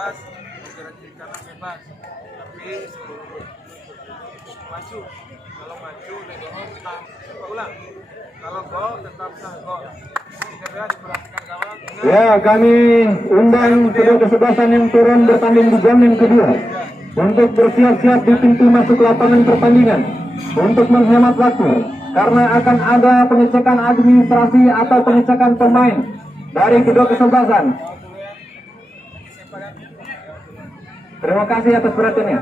bebas, kiri kanan bebas, tapi maju. Kalau maju negoro kita ulang. Kalau gol tetap sah gol. Segera diperhatikan kawan. Ya, kami undang kedua kesebelasan yang turun bertanding di jam yang kedua untuk bersiap-siap di pintu masuk lapangan pertandingan untuk menghemat waktu, karena akan ada pengecekan administrasi atau pengecekan pemain dari kedua kesebelasan. Terima kasih atas perhatiannya.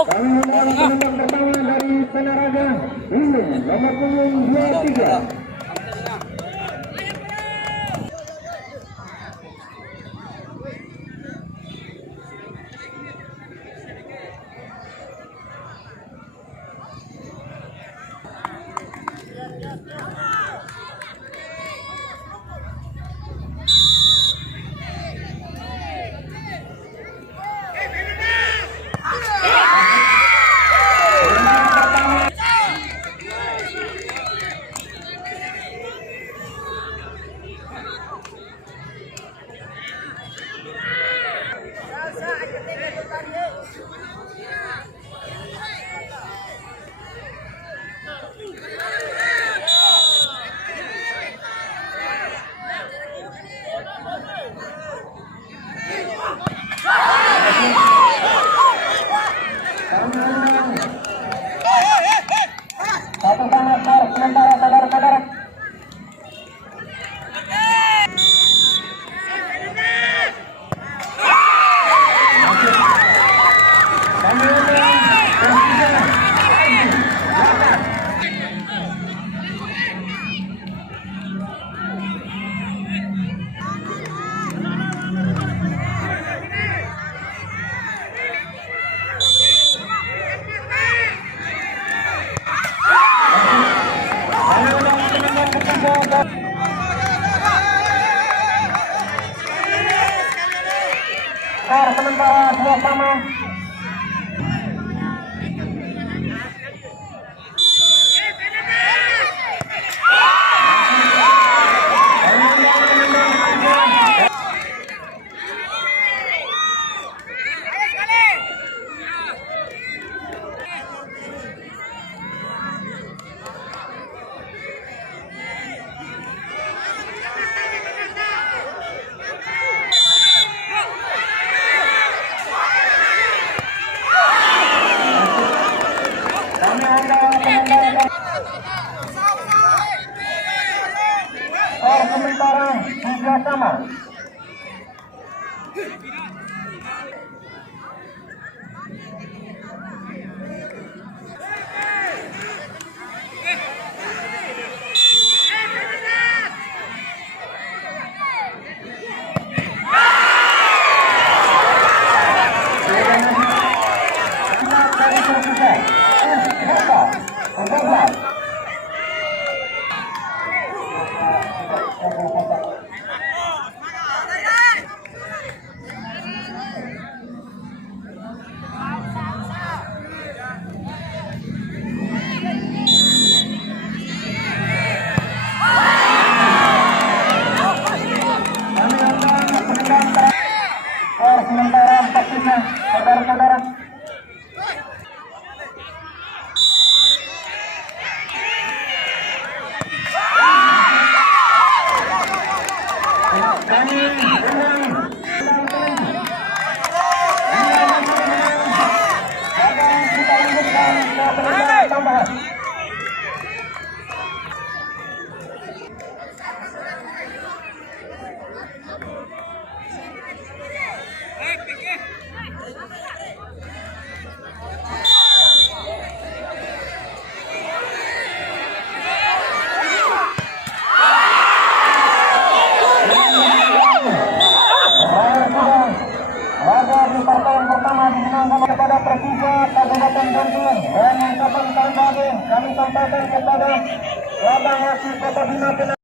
Kami membawa penembak pertama dari Penaraga ini nomor punggung 23. Satu sama sementara saudara-saudara. Sementara dua sama. Sementara tiga sama. Persija Kabupaten Bandung dan ungkapan terima kasih kami sampaikan kepada Labang Wasit Kota Bima.